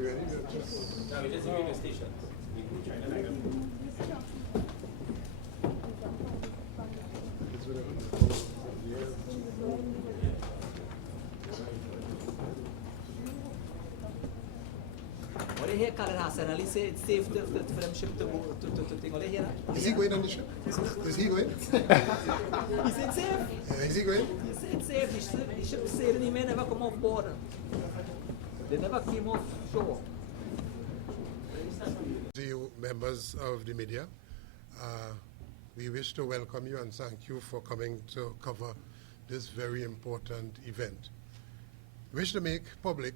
you ready? No, we just need the stations. What do you hear Colin Hassan? At least say it's safe for them ship to go to thing. What do you hear that? Is he going on the ship? Is he going? He said it's safe. Is he going? He said it's safe. The ship sailed, he may never come off board. They never came off shore. To you, members of the media, we wish to welcome you and thank you for coming to cover this very important event. We wish to make public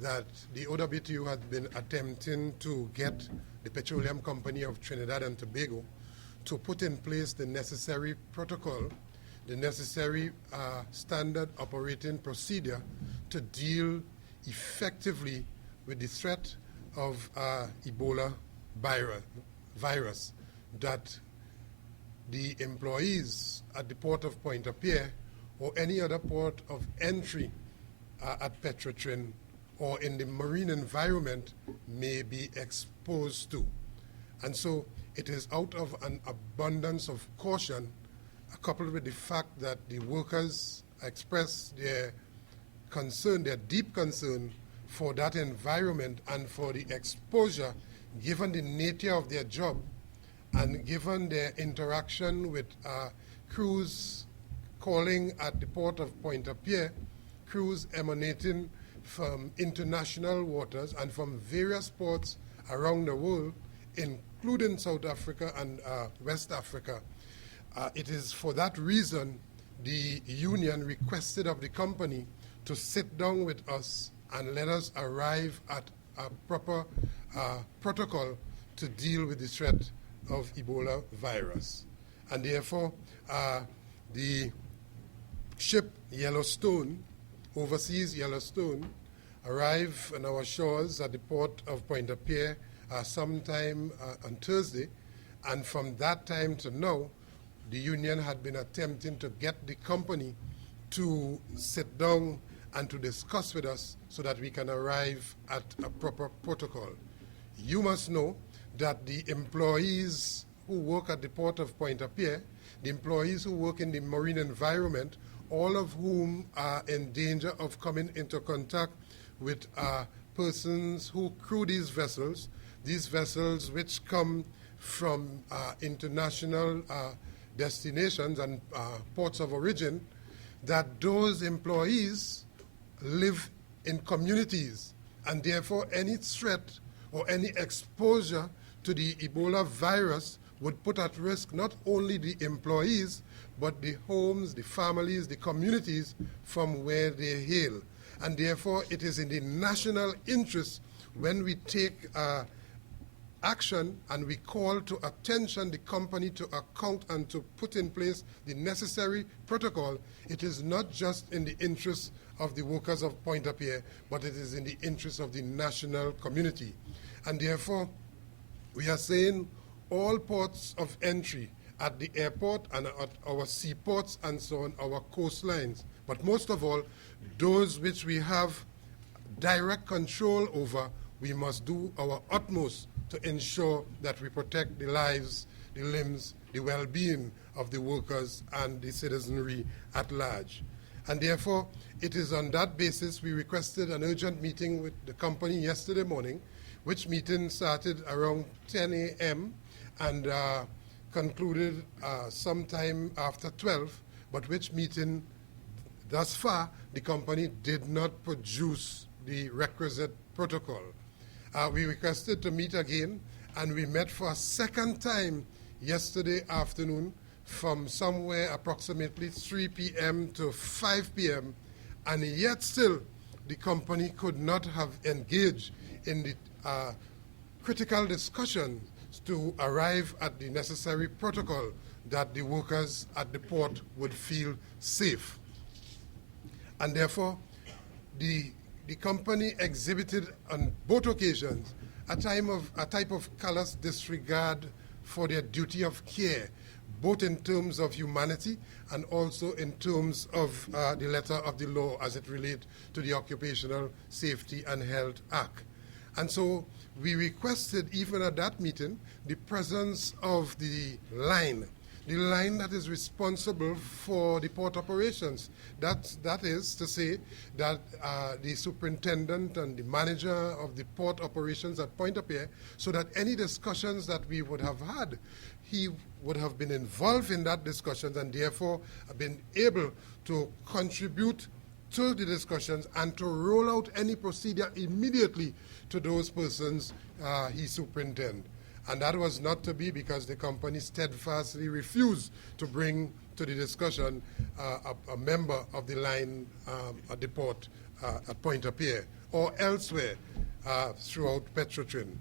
that the OWTU has been attempting to get the Petroleum Company of Trinidad and Tobago to put in place the necessary protocol, the necessary standard operating procedure to deal effectively with the threat of Ebola virus that the employees at the port of Pointe-à-Pierre or any other port of entry at PETROTRIN or in the marine environment may be exposed to. And so it is out of an abundance of caution, coupled with the fact that the workers express their concern, their deep concern for that environment and for the exposure, given the nature of their job and given their interaction with crews calling at the port of Pointe-à-Pierre, crews emanating from international waters and from various ports around the world, including South Africa and West Africa. It is for that reason the union requested of the company to sit down with us and let us arrive at a proper protocol to deal with the threat of Ebola virus. And therefore, the ship Yellowstone, overseas Yellowstone, arrived on our shores at the port of Pointe-à-Pierre sometime on Thursday. And from that time to now, the union had been attempting to get the company to sit down and to discuss with us so that we can arrive at a proper protocol. You must know that the employees who work at the port of Pointe-à-Pierre, the employees who work in the marine environment, all of whom are in danger of coming into contact with persons who crew these vessels which come from international destinations and ports of origin, that those employees live in communities, and therefore any threat or any exposure to the Ebola virus would put at risk not only the employees, but the homes, the families, the communities from where they hail. And therefore, it is in the national interest when we take action and we call to attention the company to account and to put in place the necessary protocol. It is not just in the interest of the workers of Pointe-à-Pierre, but it is in the interest of the national community. And therefore, we are saying all ports of entry at the airport and at our seaports and so on, our coastlines, but most of all, those which we have direct control over, we must do our utmost to ensure that we protect the lives, the limbs, the well-being of the workers and the citizenry at large. And therefore, it is on that basis we requested an urgent meeting with the company yesterday morning, which meeting started around 10 a.m. and concluded sometime after 12, but which meeting thus far the company did not produce the requisite protocol. We requested to meet again, and we met for a second time yesterday afternoon from somewhere approximately 3 p.m. to 5 p.m., and yet still the company could not have engaged in the critical discussions to arrive at the necessary protocol that the workers at the port would feel safe. And therefore, the company exhibited on both occasions a type of callous disregard for their duty of care, both in terms of humanity and also in terms of the letter of the law as it relates to the Occupational Safety and Health Act. And so we requested, even at that meeting, the presence of the line that is responsible for the port operations. That is to say that the superintendent and the manager of the port operations at Pointe-à-Pierre, so that any discussions that we would have had, he would have been involved in that discussions and therefore been able to contribute to the discussions and to roll out any procedure immediately to those persons he superintended. And that was not to be because the company steadfastly refused to bring to the discussion a member of the line at the port at Pointe-à-Pierre or elsewhere throughout PETROTRIN.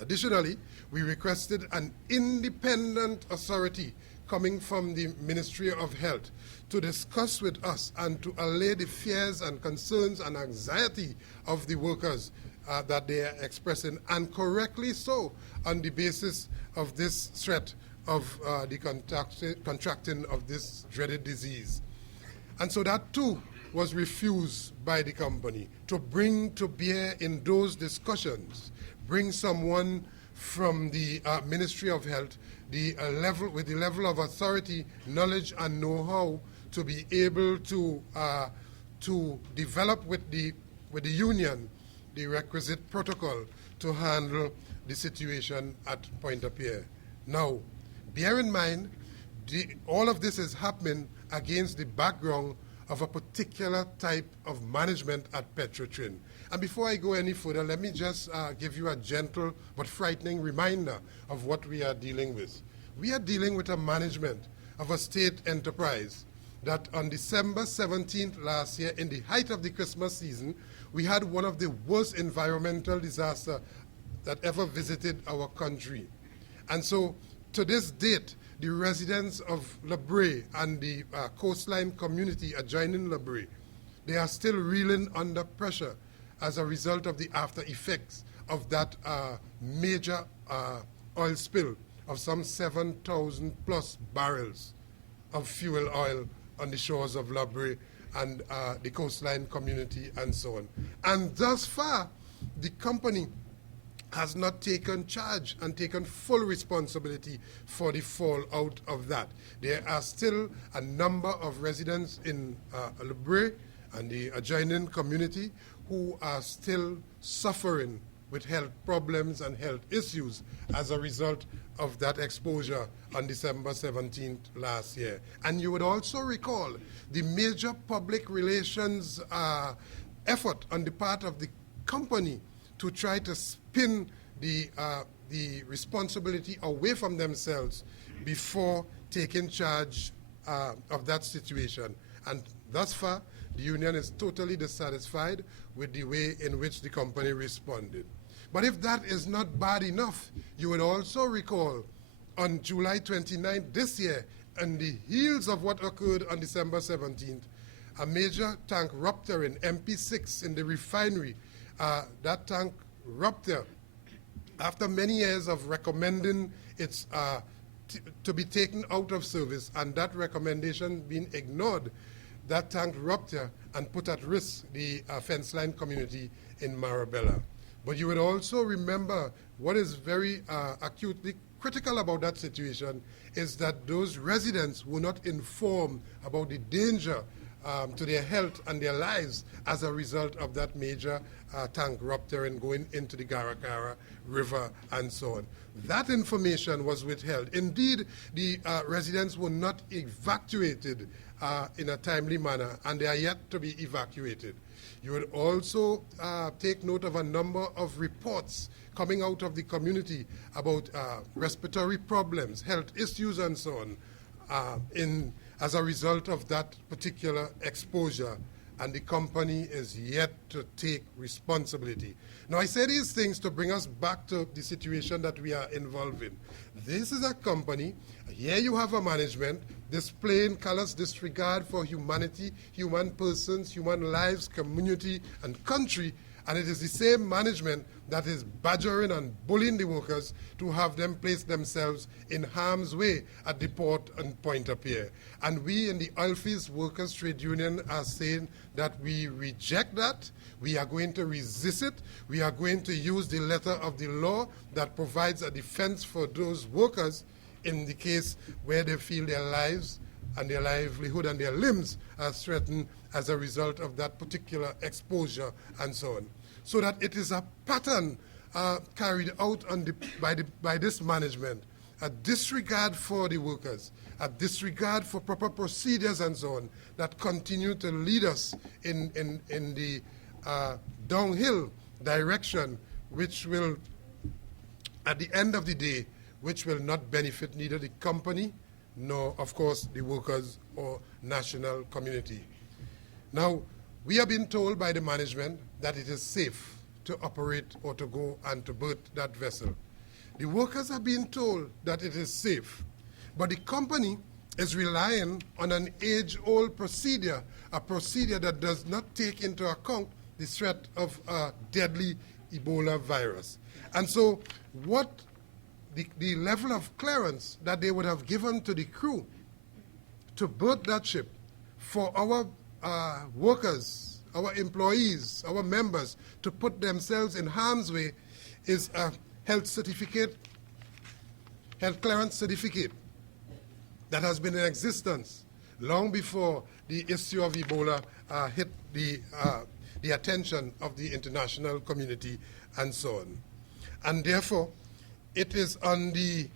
Additionally, we requested an independent authority coming from the Ministry of Health to discuss with us and to allay the fears and concerns and anxiety of the workers that they are expressing, and correctly so, on the basis of this threat of the contracting of this dreaded disease. And so that too was refused by the company to bring to bear in those discussions, bring someone from the Ministry of Health with the level of authority, knowledge, and know-how to be able to develop with the union the requisite protocol to handle the situation at Pointe-à-Pierre. Now, bear in mind, all of this is happening against the background of a particular type of management at PETROTRIN. And before I go any further, let me just give you a gentle but frightening reminder of what we are dealing with. We are dealing with a management of a state enterprise that on December 17th last year, in the height of the Christmas season, we had one of the worst environmental disasters that ever visited our country. And so, to this date, the residents of La Brea and the coastline community adjoining La Brea, they are still reeling under pressure as a result of the after effects of that major oil spill of some 7,000 plus barrels of fuel oil on the shores of La Brea and the coastline community and so on. And thus far, the company has not taken charge and taken full responsibility for the fallout of that. There are still a number of residents in La Brea and the adjoining community who are still suffering with health problems and health issues as a result of that exposure on December 17th last year. And you would also recall the major public relations effort on the part of the company to try to spin the responsibility away from themselves before taking charge of that situation. And thus far, the union is totally dissatisfied with the way in which the company responded. But if that is not bad enough, you would also recall on July 29th this year, on the heels of what occurred on December 17th, a major tank rupturing MP6 in the refinery. That tank ruptured after many years of recommending its to be taken out of service, and that recommendation being ignored. That tank ruptured and put at risk the fence line community in Marabella. But you would also remember what is very acutely critical about that situation is that those residents were not informed about the danger to their health and their lives as a result of that major tank rupturing going into the Garakara River and so on. That information was withheld. Indeed, the residents were not evacuated in a timely manner, and they are yet to be evacuated. You would also take note of a number of reports coming out of the community about respiratory problems, health issues, and so on, as a result of that particular exposure, and the company is yet to take responsibility. Now, I say these things to bring us back to the situation that we are involved in. This is a company, here you have a management displaying callous disregard for humanity, human persons, human lives, community, and country, And it is the same management that is badgering and bullying the workers to have them place themselves in harm's way at the port and Pointe-à-Pierre. And we in the Oilfiels Workers Trade Union are saying that we reject that. We are going to resist it. We are going to use the letter of the law that provides a defense for those workers in the case where they feel their lives and their livelihood and their limbs are threatened as a result of that particular exposure and so on. So that it is a pattern carried out by this management, a disregard for the workers, a disregard for proper procedures and so on, that continue to lead us in the downhill direction, which will, at the end of the day, which will not benefit neither the company nor, of course, the workers or national community. Now, we have been told by the management that it is safe to operate or to go and to berth that vessel. The workers are being told that it is safe, but the company is relying on an age-old procedure, a procedure that does not take into account the threat of a deadly Ebola virus. And so what the level of clearance that they would have given to the crew to berth that ship for our workers, our employees, our members to put themselves in harm's way is a health clearance certificate that has been in existence long before the issue of Ebola hit the attention of the international community and so on. And therefore, it is on the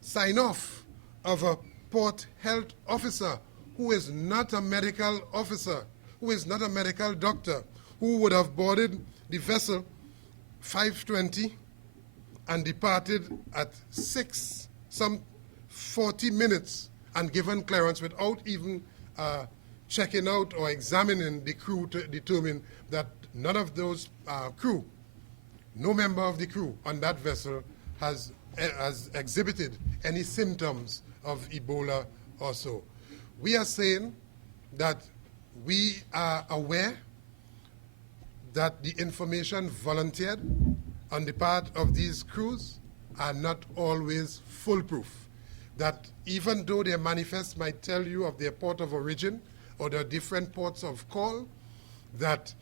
sign-off of a port health officer who is not a medical officer, who is not a medical doctor, who would have boarded the vessel 5:20 and departed at 6, some 40 minutes, and given clearance without even checking out or examining the crew to determine that none of those crew, no member of the crew on that vessel has exhibited any symptoms of Ebola or so. We are saying that we are aware that the information volunteered on the part of these crews are not always foolproof. That even though their manifest might tell you of their port of origin or their different ports of call, that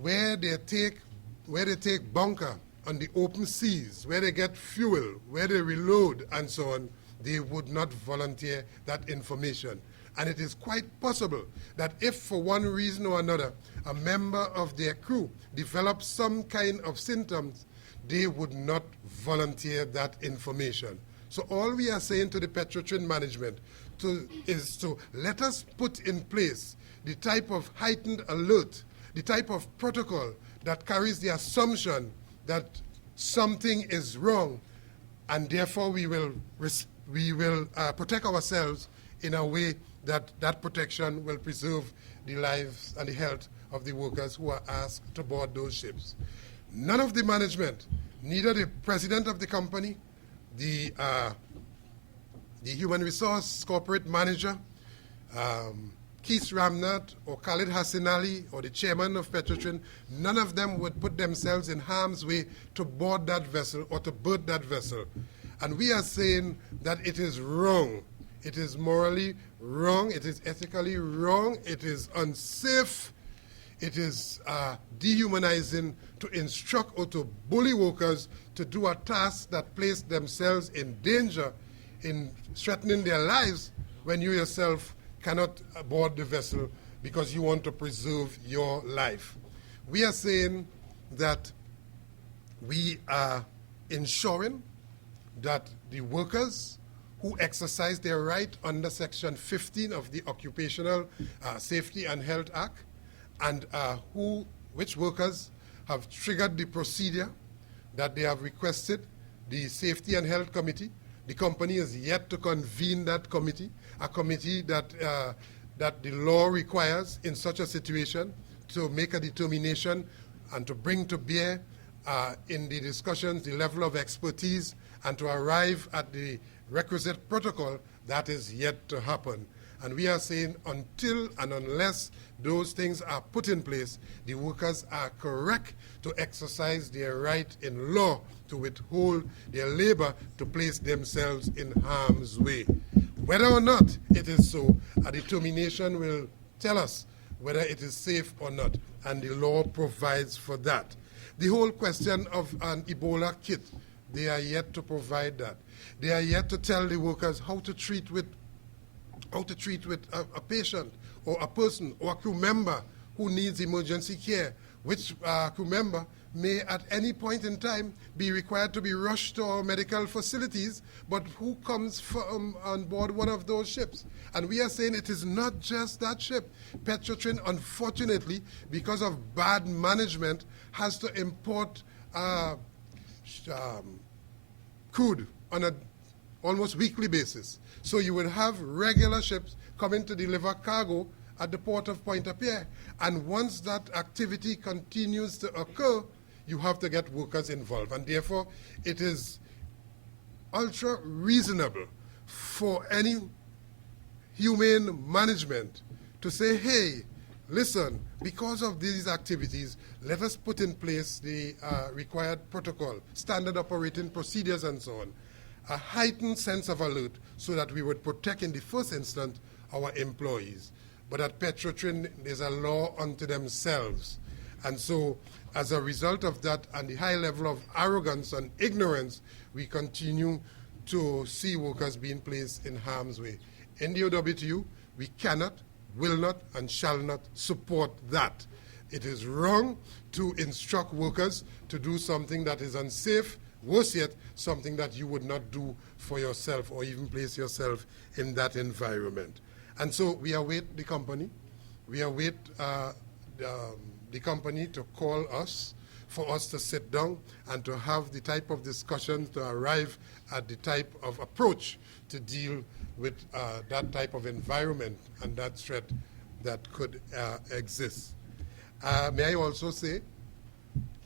where they take bunker on the open seas, where they get fuel, where they reload and so on, they would not volunteer that information. And it is quite possible that if for one reason or another a member of their crew develops some kind of symptoms, they would not volunteer that information. So all we are saying to the PETROTRIN management is to let us put in place the type of heightened alert, the type of protocol that carries the assumption that something is wrong, and therefore we will protect ourselves in a way that protection will preserve the lives and the health of the workers who are asked to board those ships. None of the management, neither the president of the company, the human resource corporate manager, Keith Ramnath or Khalid Hassan Ali or the chairman of PETROTRIN, none of them would put themselves in harm's way to board that vessel or to berth that vessel. And we are saying that it is wrong. It is morally wrong. It is ethically wrong. It is unsafe. It is dehumanizing to instruct or to bully workers to do a task that place themselves in danger, in threatening their lives, when you yourself cannot board the vessel because you want to preserve your life. We are saying that we are ensuring that the workers who exercise their right under Section 15 of the Occupational Safety and Health Act, and which workers have triggered the procedure that they have requested the Safety and Health Committee. The company is yet to convene that committee, a committee that the law requires in such a situation to make a determination and to bring to bear in the discussions the level of expertise and to arrive at the requisite protocol. That is yet to happen. And we are saying until and unless those things are put in place, the workers are correct to exercise their right in law to withhold their labor to place themselves in harm's way. Whether or not it is so, a determination will tell us whether it is safe or not, and the law provides for that. The whole question of an Ebola kit, they are yet to provide that. They are yet to tell the workers how to treat with a patient or a person or a crew member who needs emergency care, which crew member may at any point in time be required to be rushed to our medical facilities, but who comes from on board one of those ships. And we are saying it is not just that ship. PETROTRIN, unfortunately, because of bad management, has to import crude on an almost weekly basis. So you would have regular ships coming to deliver cargo at the port of Pointe-à-Pierre. And once that activity continues to occur, you have to get workers involved. And therefore, it is ultra reasonable for any humane management to say, hey, listen, because of these activities, let us put in place the required protocol, standard operating procedures and so on, a heightened sense of alert so that we would protect in the first instance our employees. But at PETROTRIN, there's a law unto themselves. And so as a result of that and the high level of arrogance and ignorance, we continue to see workers being placed in harm's way. In the OWTU, we cannot, will not, and shall not support that. It is wrong to instruct workers to do something that is unsafe, worse yet, something that you would not do for yourself or even place yourself in that environment. And so we await the company. We await the company to call us, for us to sit down and to have the type of discussion to arrive at the type of approach to deal with that type of environment and that threat that could exist. May I also say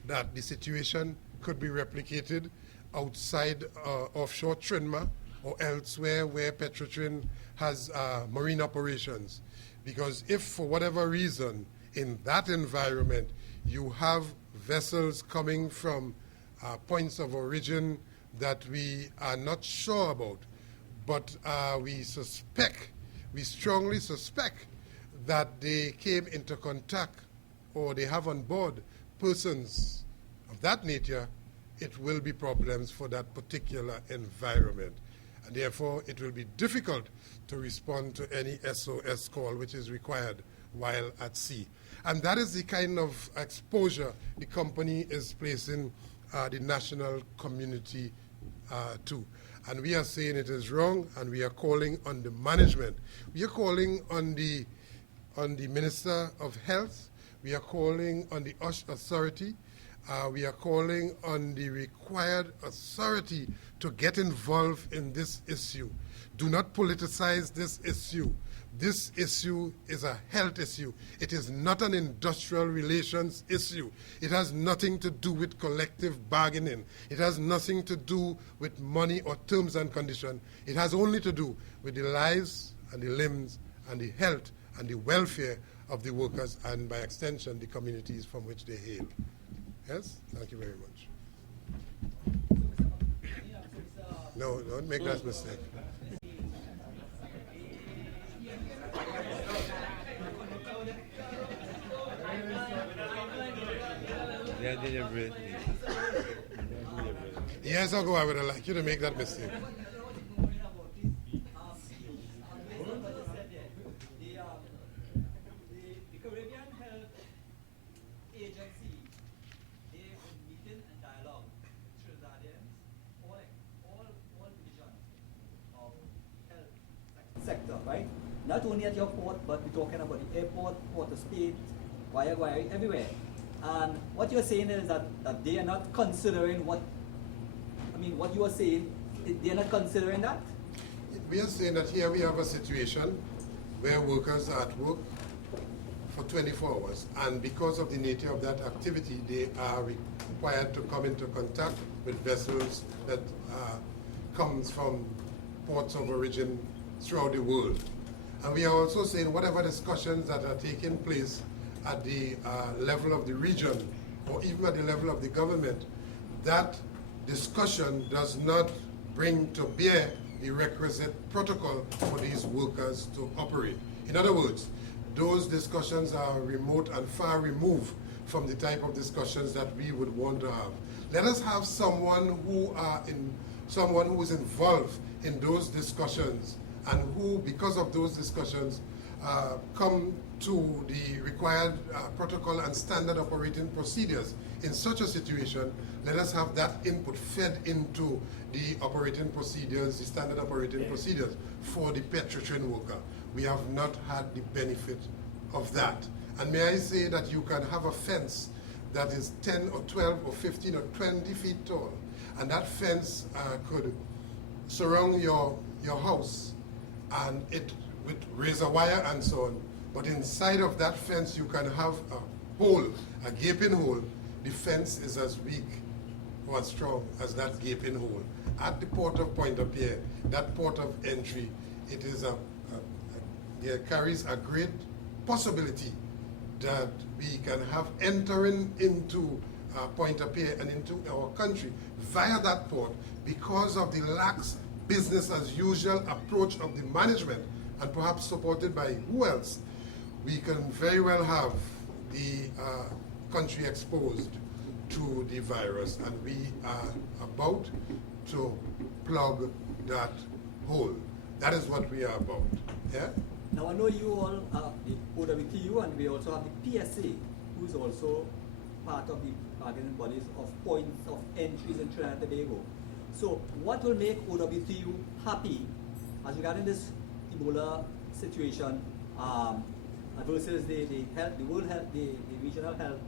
that the situation could be replicated outside offshore Trinidad or elsewhere where PETROTRIN has marine operations. Because if for whatever reason in that environment you have vessels coming from points of origin that we are not sure about, but we strongly suspect that they came into contact or they have on board persons of that nature, it will be problems for that particular environment. And therefore, it will be difficult to respond to any SOS call which is required while at sea. And that is the kind of exposure the company is placing the national community to. And we are saying it is wrong, and we are calling on the management. We are calling on the Minister of Health. We are calling on the OSH authority. We are calling on the required authority to get involved in this issue. Do not politicize this issue. This issue is a health issue. It is not an industrial relations issue. It has nothing to do with collective bargaining. It has nothing to do with money or terms and conditions. It has only to do with the lives and the limbs and the health and the welfare of the workers and by extension the communities from which they hail. Yes? Thank you very much. No, don't make that mistake. Years ago, I would have liked you to make that mistake. The Caribbean Health Agency, they've been meeting and dialogue with Trinidadians, all divisions of health sector, right? Not only at your port, but we're talking about the airport, Port of Spain, Guaya, everywhere. And what you're saying is that they are not considering what you are saying, they are not considering that? We are saying that here we have a situation where workers are at work for 24 hours, and because of the nature of that activity, they are required to come into contact with vessels that comes from ports of origin throughout the world. And we are also saying whatever discussions that are taking place at the level of the region or even at the level of the government, that discussion does not bring to bear the requisite protocol for these workers to operate. In other words, those discussions are remote and far removed from the type of discussions that we would want to have. Let us have someone who is involved in those discussions and who, because of those discussions, come to the required protocol and standard operating procedures. In such a situation, let us have that input fed into the operating procedures, the standard operating procedures for the PETROTRIN worker. We have not had the benefit of that. And may I say that you can have a fence that is 10 or 12 or 15 or 20 feet tall, and that fence could surround your house, and it with razor wire and so on. But inside of that fence, you can have a hole, a gaping hole. The fence is as weak or as strong as that gaping hole. At the port of Pointe-à-Pierre, that port of entry, it is it carries a great possibility that we can have entering into Pointe-à-Pierre and into our country via that port because of the lax business as usual approach of the management, and perhaps supported by who else. We can very well have the country exposed to the virus, and we are about to plug that hole. That is what we are about. Yeah? Now I know you all have the OWTU, and we also have the PSA, who is also part of the bargaining bodies of points of entries in Trinidad and Tobago. So what will make OWTU happy as regarding this Ebola situation versus the World Health, the regional health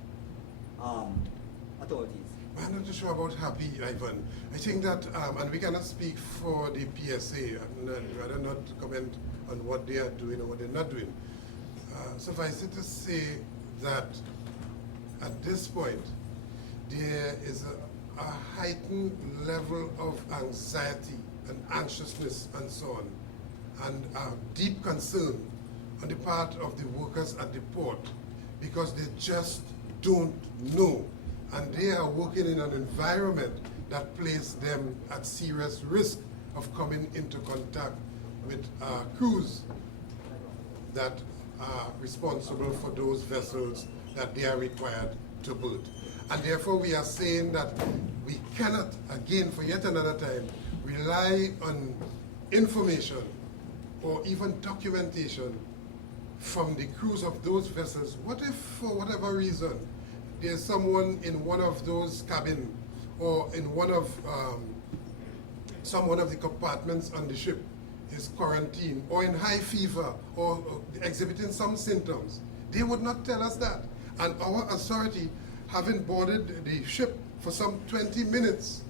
authorities? I'm not too sure about happy, Ivan. I think that, and we cannot speak for the PSA, and I'd rather not comment on what they are doing or what they're not doing. Suffice it to say that at this point, there is a heightened level of anxiety and anxiousness and so on, and deep concern on the part of the workers at the port, because they just don't know, and they are working in an environment that places them at serious risk of coming into contact with crews that are responsible for those vessels that they are required to build. And therefore we are saying that we cannot, again for yet another time, rely on information or even documentation from the crews of those vessels. What if, for whatever reason, there's someone in one of those cabins or in one of some one of the compartments on the ship is quarantined or in high fever or exhibiting some symptoms? They would not tell us that. And our authority, having boarded the ship for some 20 minutes,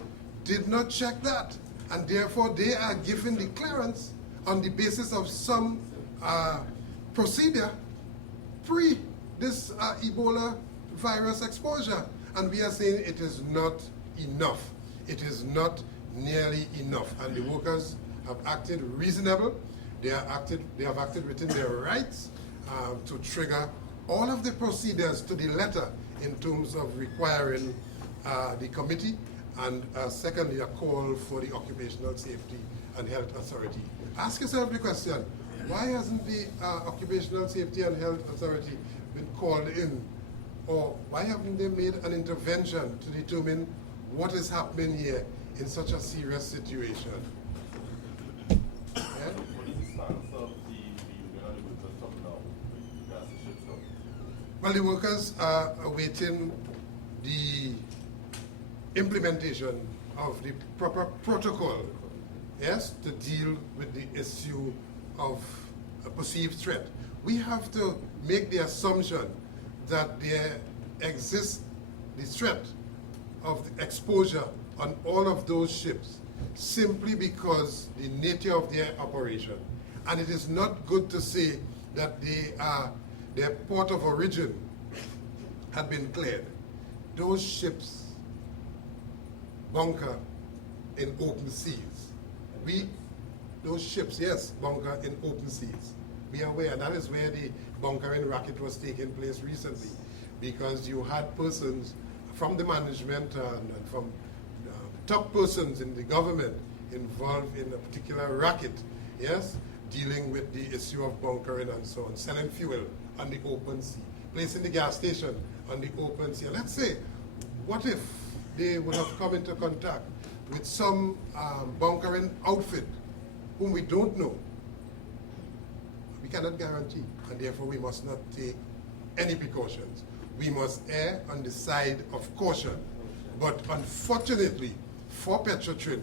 did not check that. And therefore they are given the clearance on the basis of some procedure pre this Ebola virus exposure. And we are saying it is not enough. It is not nearly enough. And the workers have acted reasonable. They have acted within their rights to trigger all of the procedures to the letter in terms of requiring the committee, and secondly, a call for the Occupational Safety and Health Authority. Ask yourself the question, why hasn't the Occupational Safety and Health Authority been called in? Or why haven't they made an intervention to determine what is happening here in such a serious situation? Yeah? What is the stance of the union workers talking now with regards to ship stuff? Well, the workers are awaiting the implementation of the proper protocol, yes, to deal with the issue of a perceived threat. We have to make the assumption that there exists the threat of the exposure on all of those ships simply because the nature of their operation. And it is not good to say that their port of origin had been cleared. Those ships bunker in open seas. Those ships, yes, bunker in open seas. be aware. And that is where the bunkering racket was taking place recently, because you had persons from the management and from top persons in the government involved in a particular racket, yes, dealing with the issue of bunkering and so on, selling fuel on the open sea, placing the gas station on the open sea. Let's say, what if they would have come into contact with some bunkering outfit whom we don't know? We cannot guarantee, and therefore we must not take any precautions. We must err on the side of caution. But unfortunately for PETROTRIN,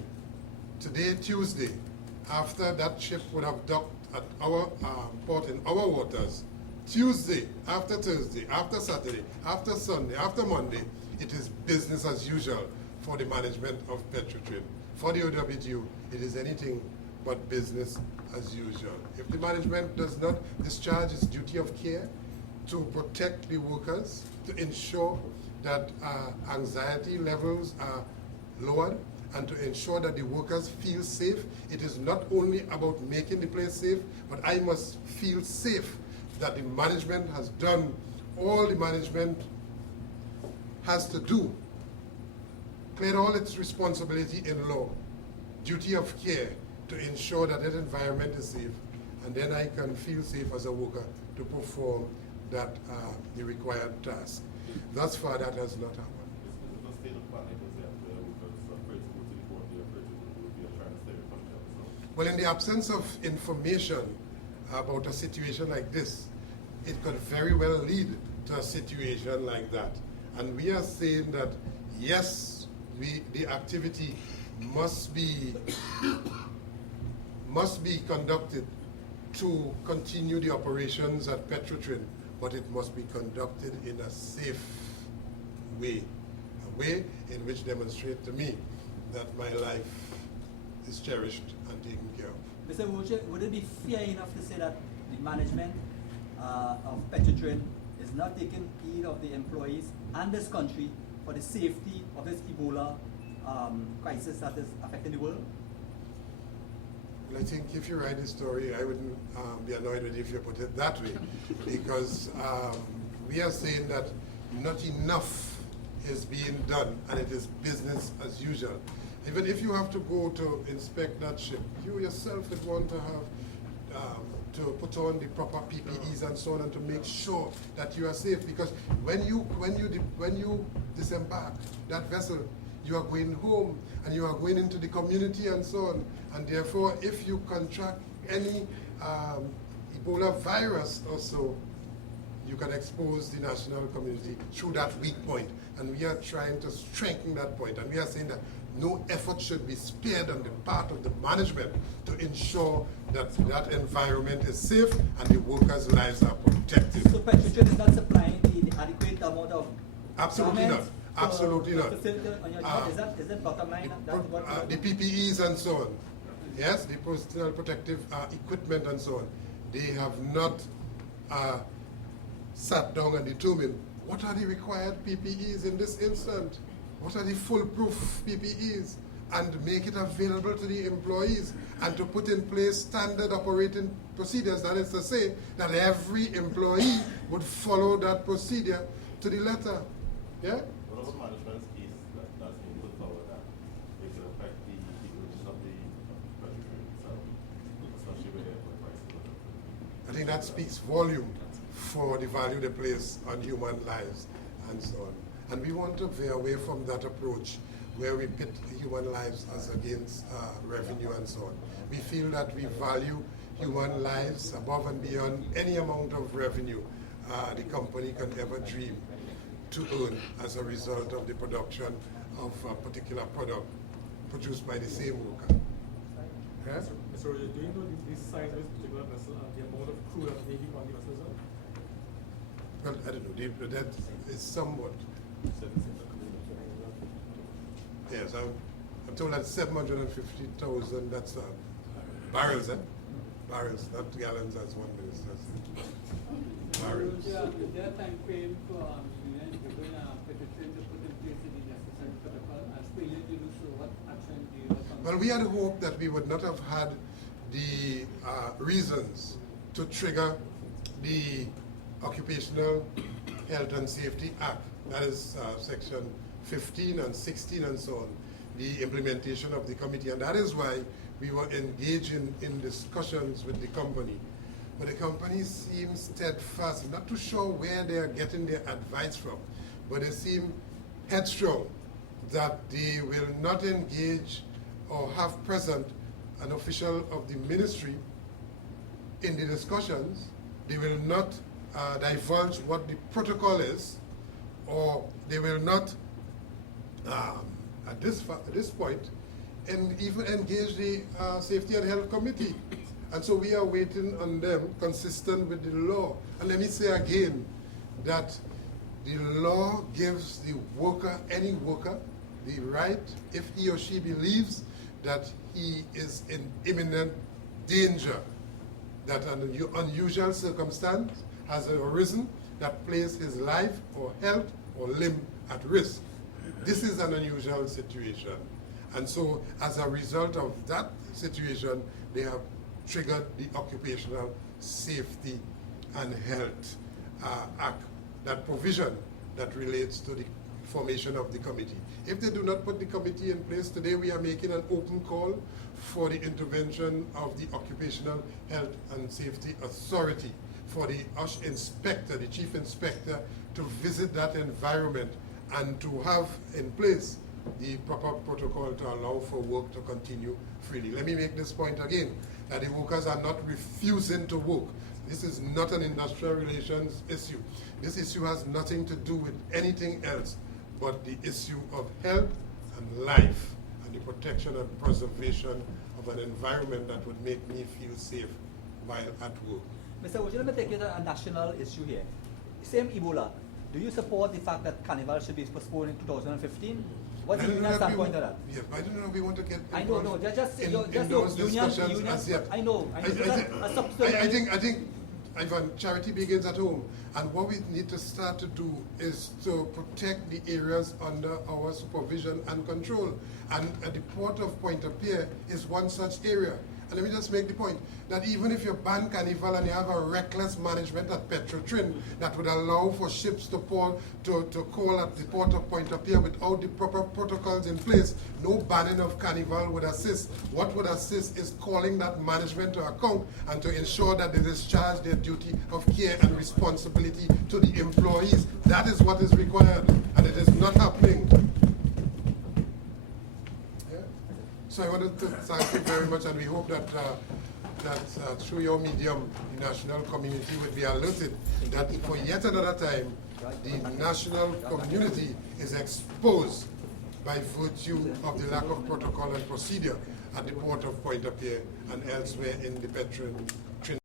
today, Tuesday, after that ship would have docked at our port in our waters, Tuesday, after Thursday, after Saturday, after Sunday, after Monday, it is business as usual for the management of PETROTRIN. For the OWTU, it is anything but business as usual. If the management does not discharge its duty of care to protect the workers, to ensure that anxiety levels are lowered, and to ensure that the workers feel safe, it is not only about making the place safe, but I must feel safe that the management has done all the management has to do, cleared all its responsibility in law, duty of care to ensure that that environment is safe, and then I can feel safe as a worker to perform that the required task. Thus far, that has not happened. Is it a state of panic? Is it the workers are afraid to go to the port, they're afraid to be trying to stay in contact? So Well, in the absence of information about a situation like this, it could very well lead to a situation like that. And we are saying that, yes, the activity must be conducted to continue the operations at PETROTRIN, but it must be conducted in a safe way, a way in which demonstrates to me that my life is cherished and taken care of. Mr. Roget, would it be fair enough to say that the management of PETROTRIN is not taking heed of the employees and this country for the safety of this Ebola crisis that is affecting the world? Well, I think if you write the story, I wouldn't be annoyed with it if you put it that way, because we are saying that not enough is being done, and it is business as usual. Even if you have to go to inspect that ship, you yourself would want to have to put on the proper PPEs and so on, and to make sure that you are safe. Because when you disembark that vessel, you are going home and you are going into the community and so on. And therefore, if you contract any Ebola virus or so, you can expose the national community through that weak point. And we are trying to strengthen that point. And we are saying that no effort should be spared on the part of the management to ensure that that environment is safe and the workers' lives are protected. So PETROTRIN is not supplying the adequate amount of Absolutely not. garments Absolutely to not. facilitate on your job? Is that bottom line? That's what The PPEs and so on, yes, the personal protective equipment and so on, they have not sat down and determined what are the required PPEs in this instant, what are the foolproof PPEs, and make it available to the employees, and to put in place standard operating procedures. That is to say that every employee would follow that procedure to the letter. Yeah? what about management's case that's being put forward that it could affect the operation of the PETROTRIN itself, especially with the airport prices? I think that speaks volume for the value they place on human lives and so on. And we want to veer away from that approach where we pit human lives as against revenue and so on. We feel that we value human lives above and beyond any amount of revenue the company can ever dream to earn as a result of the production of a particular product produced by the same worker. Yeah? Mr. Roget, do you know this size of this particular vessel and the amount of crew that may be on the vessel? Well, I don't know. That is somewhat. Yes, I'm told that 750,000, that's barrels, barrels, not gallons as one minister said. Barrels. Is there a time frame for union to bring PETROTRIN to put in place the necessary protocol? As failure to do so, what action do you have? Well, we had hoped that we would not have had the reasons to trigger the Occupational Health and Safety Act, that is section 15 and 16 and so on, the implementation of the committee. And that is why we were engaged in discussions with the company. But the company seems steadfast, not too sure where they are getting their advice from, but they seem headstrong that they will not engage or have present an official of the ministry in the discussions. They will not divulge what the protocol is, or they will not, at this point, and even engage the Safety and Health Committee. And so we are waiting on them, consistent with the law. And let me say again that the law gives the worker, any worker, the right, if he or she believes that he is in imminent danger, that an unusual circumstance has arisen that places his life or health or limb at risk. This is an unusual situation. And so as a result of that situation, they have triggered the Occupational Safety and Health Act, that provision that relates to the formation of the committee. If they do not put the committee in place today, we are making an open call for the intervention of the Occupational Health and Safety Authority, for the OSH inspector, the chief inspector, to visit that environment and to have in place the proper protocol to allow for work to continue freely. Let me make this point again, that the workers are not refusing to work. This is not an industrial relations issue. This issue has nothing to do with anything else but the issue of health and life and the protection and preservation of an environment that would make me feel safe while at work. Mr. Roget, let me take it a national issue here. Same Ebola. Do you support the fact that Carnival should be postponed in 2015? What's the union standpoint on that? Yes, I don't know. We want to get. I know, no, just in those those discussions as yet. I know. I think, Ivan, charity begins at home, and what we need to start to do is to protect the areas under our supervision and control. And the port of Pointe-à-Pierre is one such area. And let me just make the point that even if you ban Carnival and you have a reckless management at PETROTRIN that would allow for ships to call at the port of Pointe-à-Pierre without the proper protocols in place, no banning of Carnival would assist. What would assist is calling that management to account and to ensure that they discharge their duty of care and responsibility to the employees. That is what is required, and it is not happening. So I wanted to thank you very much, and we hope that through your medium, the national community will be alerted that for yet another time, the national community is exposed by virtue of the lack of protocol and procedure at the port of Pointe-à-Pierre and elsewhere in the Trinidad.